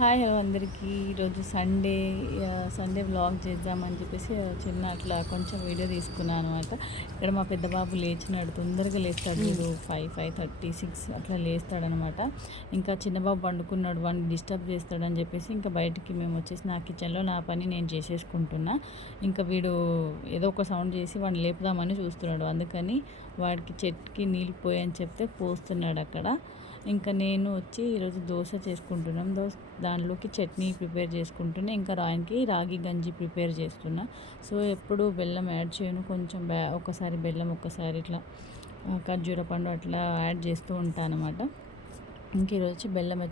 Hi hello అందరికీ. ఈరోజు Sunday vlog చేద్దామని చెప్పేసి చిన్న అట్లా కొంచెం వీడియో తీసుకున్నాను అనమాట. ఇక్కడ మా పెద్ద బాబు లేచినాడు, తొందరగా లేస్తాడు. వీడు 5:30, 6 అట్లా లేస్తాడనమాట. ఇంకా చిన్న బాబు పండుకున్నాడు, వాడిని డిస్టర్బ్ చేస్తాడని చెప్పేసి ఇంకా బయటికి మేము వచ్చేసి నా కిచెన్లో నా పని నేను చేసేసుకుంటున్నా. ఇంకా వీడు ఏదో ఒక సౌండ్ చేసి వాడిని లేపుదామని చూస్తున్నాడు. అందుకని వాడికి చెట్టుకి నీళ్ళు పోయని చెప్తే పోస్తున్నాడు అక్కడ. ఇంకా నేను వచ్చి ఈరోజు దోశ చేసుకుంటున్నాం. దానిలోకి చట్నీ ప్రిపేర్ చేసుకుంటున్నా. ఇంకా రాగి గంజి ప్రిపేర్ చేస్తున్నా. సో ఎప్పుడు బెల్లం యాడ్ చేయను, కొంచెం ఒకసారి బెల్లం ఒకసారి ఇట్లా ఖర్జూర పండు అట్లా యాడ్ చేస్తూ ఉంటాను అనమాట. ఇంక ఈరోజు బెల్లం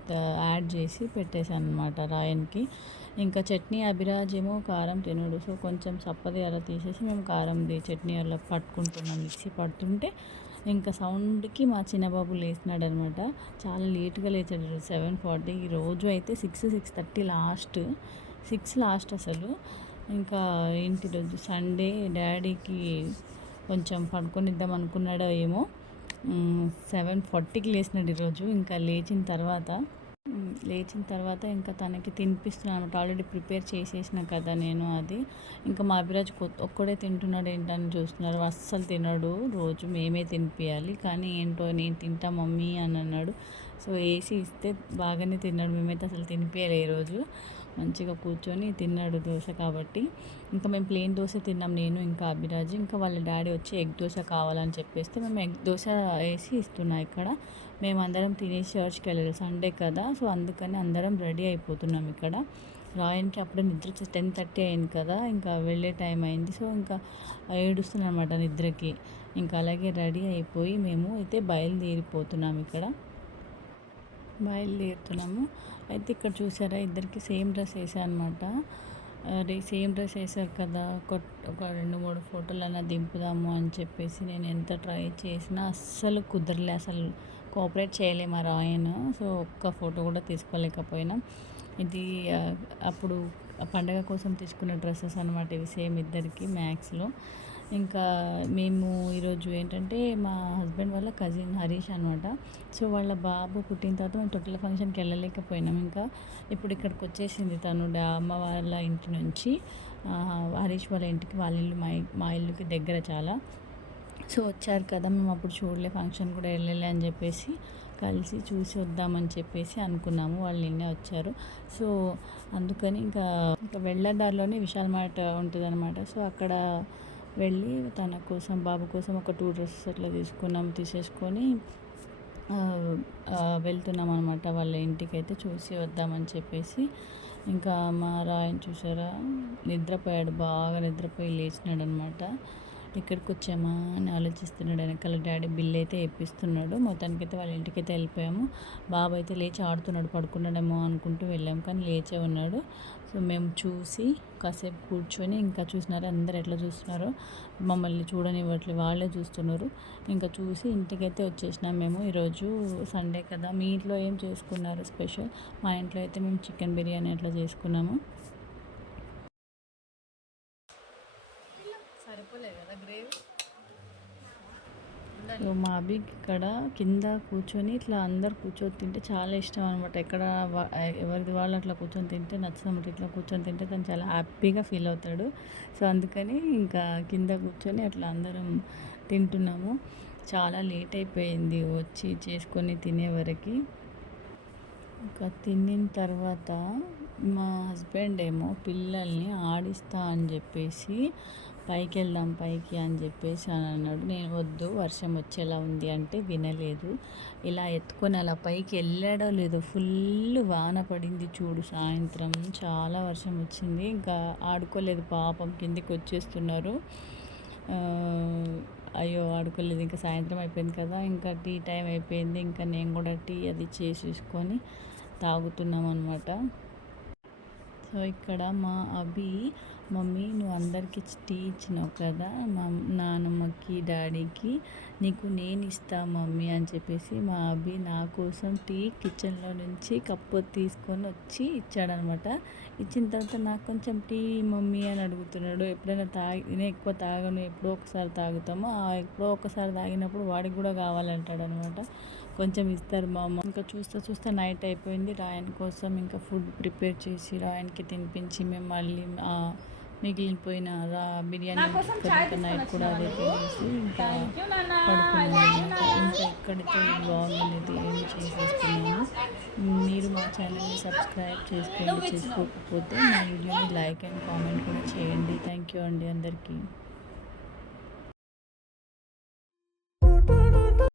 యాడ్ చేసి పెట్టేశాను అనమాట రాయన్కి. ఇంకా చట్నీ అభిరాజ్ ఏమో కారం తినడు, సో కొంచెం సప్పది అలా తీసేసి మేము కారంది చట్నీ అలా పట్టుకుంటున్నాం. మిక్సీ పడుతుంటే ఇంకా సౌండ్కి మా చిన్నబాబు లేచినాడు అనమాట. చాలా లేట్గా లేచాడు, 7:40. రోజు అయితే 6-6:30 లాస్ట్ అసలు. ఇంకా ఏంటి రోజు సండే డాడీకి కొంచెం పడుకొనిద్దాం అనుకున్నాడో ఏమో, 7:40కి లేచినాడు ఈరోజు. ఇంకా లేచిన తర్వాత ఇంకా తనకి తినిపిస్తున్నాను అనమాట. ఆల్రెడీ ప్రిపేర్ చేసేసిన కదా నేను అది. ఇంకా మా అభిరాజ్ ఒక్కడే తింటున్నాడు ఏంటని చూస్తున్నారు. అస్సలు తినడు, రోజు మేమే తినిపించాలి. కానీ ఏంటో నేను తింటా మమ్మీ అని అన్నాడు. సో వేసి ఇస్తే బాగానే తిన్నాడు. మేమైతే అసలు తినిపించాలి ఈరోజు. మంచిగా కూర్చొని తిన్నాడు దోశ కాబట్టి. ఇంకా మేము ప్లెయిన్ దోశ తిన్నాం, నేను ఇంకా అభిరాజ్. ఇంకా వాళ్ళ డాడీ వచ్చి ఎగ్ దోశ కావాలని చెప్పేస్తే మేము ఎగ్ దోశ వేసి ఇస్తున్నాం. ఇక్కడ మేమందరం తినేసి చర్చ్కి వెళ్ళాలి, సండే కదా. సో అందుకని అందరం రెడీ అయిపోతున్నాం ఇక్కడ. రాయన్కి అప్పుడే నిద్ర 10:30 అయింది కదా, ఇంకా వెళ్ళే టైం అయింది. సో ఇంకా ఏడుస్తున్నాం అనమాట నిద్రకి. ఇంకా అలాగే రెడీ అయిపోయి మేము అయితే బయలుదేరుతున్నాము. అయితే ఇక్కడ చూసారా, ఇద్దరికి సేమ్ డ్రెస్ వేసాను అనమాట. సేమ్ డ్రెస్ వేసారు కదా, ఒక 2-3 ఫోటోలన్నా దింపుదాము అని చెప్పేసి నేను ఎంత ట్రై చేసినా అస్సలు కుదరలే. అసలు కోఆపరేట్ చేయలే మా రాయన్. సో ఒక్క ఫోటో కూడా తీసుకోలేకపోయినా. ఇది అప్పుడు పండగ కోసం తీసుకున్న డ్రెస్సెస్ అనమాట ఇవి, సేమ్ ఇద్దరికి మ్యాక్స్లో. ఇంకా మేము ఈరోజు ఏంటంటే మా హస్బెండ్ వాళ్ళ కజిన్ హరీష్ అనమాట. సో వాళ్ళ బాబు పుట్టిన తర్వాత మేము తొట్టెల ఫంక్షన్కి వెళ్ళలేకపోయినాం. ఇంకా ఇప్పుడు ఇక్కడికి వచ్చేసింది తను అమ్మ వాళ్ళ ఇంటి నుంచి. హరీష్ వాళ్ళ ఇంటికి, వాళ్ళ ఇల్లు మా ఇల్లుకి దగ్గర చాలా. సో వచ్చారు కదా, మేము అప్పుడు చూడలే, ఫంక్షన్ కూడా వెళ్ళలే అని చెప్పేసి కలిసి చూసి వద్దామని చెప్పేసి అనుకున్నాము. వాళ్ళు నిన్నే వచ్చారు. సో అందుకని ఇంకా వెళ్ళే దారిలోనే విశాల్ మార్ట్ ఉంటుంది అనమాట. సో అక్కడ వెళ్ళి తన కోసం, బాబు కోసం ఒక 2 డ్రెస్సెస్ అట్లా తీసేసుకొని వెళ్తున్నాం అనమాట వాళ్ళ ఇంటికి. అయితే చూసి వద్దామని చెప్పేసి. ఇంకా మా రాయన్ చూసారా, బాగా నిద్రపోయి లేచినాడు అనమాట. ఇక్కడికి వచ్చామా అని ఆలోచిస్తున్నాడు. వెనకాల డాడీ బిల్ అయితే ఇప్పిస్తున్నాడు. మొత్తానికైతే వాళ్ళ ఇంటికైతే వెళ్ళిపోయాము. బాబు అయితే లేచి ఆడుతున్నాడు, పడుకున్నాడేమో అనుకుంటూ వెళ్ళాము, కానీ లేచే ఉన్నాడు. సో మేము చూసి కాసేపు కూర్చొని, ఇంకా చూసినారు అందరు ఎట్లా చూస్తున్నారో, మమ్మల్ని చూడనివ్వట్లేదు, వాళ్ళే చూస్తున్నారు. ఇంకా చూసి ఇంటికైతే వచ్చేసినాం మేము. ఈరోజు సండే కదా. మీ ఇంట్లో ఏం చేసుకున్నారు స్పెషల్? మా ఇంట్లో అయితే మేము చికెన్ బిర్యానీ అట్లా చేసుకున్నాము. సరిపోలేదు కదా గ్రేవీ. మా అభికి ఇక్కడ కింద కూర్చొని ఇట్లా అందరు కూర్చొని తింటే చాలా ఇష్టం అనమాట. ఎక్కడ ఎవరిది వాళ్ళు అట్లా కూర్చొని తింటే నచ్చుతామట. ఇట్లా కూర్చొని తింటే తను చాలా హ్యాపీగా ఫీల్ అవుతాడు. సో అందుకని ఇంకా కింద కూర్చొని అట్లా అందరం తింటున్నాము. చాలా లేట్ అయిపోయింది వచ్చి చేసుకొని తినే వరకు. ఇంకా తిన్న తర్వాత మా హస్బెండ్ ఏమో పిల్లల్ని ఆడిస్తా అని చెప్పేసి పైకి అని చెప్పేసి అని అన్నాడు. నేను వద్దు, వర్షం వచ్చేలా ఉంది అంటే వినలేదు. ఇలా ఎత్తుకొని అలా పైకి వెళ్ళాడో లేదో, ఫుల్ వాన పడింది చూడు సాయంత్రం. చాలా వర్షం వచ్చింది. ఇంకా ఆడుకోలేదు పాపం, కిందికి వచ్చేస్తున్నారు. అయ్యో ఆడుకోలేదు. ఇంకా సాయంత్రం అయిపోయింది కదా, ఇంకా టీ టైం అయిపోయింది. ఇంకా నేను కూడా టీ అది చేసేసుకొని తాగుతున్నాం అనమాట. సో ఇక్కడ మా అభి, మమ్మీ నువ్వు అందరికీ టీ ఇచ్చినావు కదా, మా నాన్నమ్మకి డాడీకి, నీకు నేను ఇస్తా మమ్మీ అని చెప్పేసి మా అభి నా కోసం టీ కిచెన్లో నుంచి కప్పు తీసుకొని వచ్చి ఇచ్చాడనమాట. ఇచ్చిన తర్వాత నాకు కొంచెం టీ మమ్మీ అని అడుగుతున్నాడు. ఎప్పుడైనా నేను ఎక్కువ తాగను, ఎప్పుడో ఒకసారి తాగుతాము. ఎప్పుడో ఒకసారి తాగినప్పుడు వాడికి కూడా కావాలంటాడు అనమాట. కొంచెం ఇస్తారు మా అమ్మ. ఇంకా చూస్తా చూస్తా నైట్ అయిపోయింది. రాయన్ కోసం ఇంకా ఫుడ్ ప్రిపేర్ చేసి రాయన్కి తినిపించి మేము మళ్ళీ మిగిలిపోయిన బిర్యానీ ఇంకా నైట్ కూడా అదే తినేసి ఇంకా పడుకున్నాను. ఇంకా ఇక్కడితో ఈ బ్లాగ్ అనేది ఏం చేసేస్తున్నాను. మీరు మా ఛానల్ని సబ్స్క్రైబ్ చేసుకోకపోతే నా వీడియోని లైక్ అండ్ కామెంట్ కూడా చేయండి. థ్యాంక్ యూ అండి అందరికీ.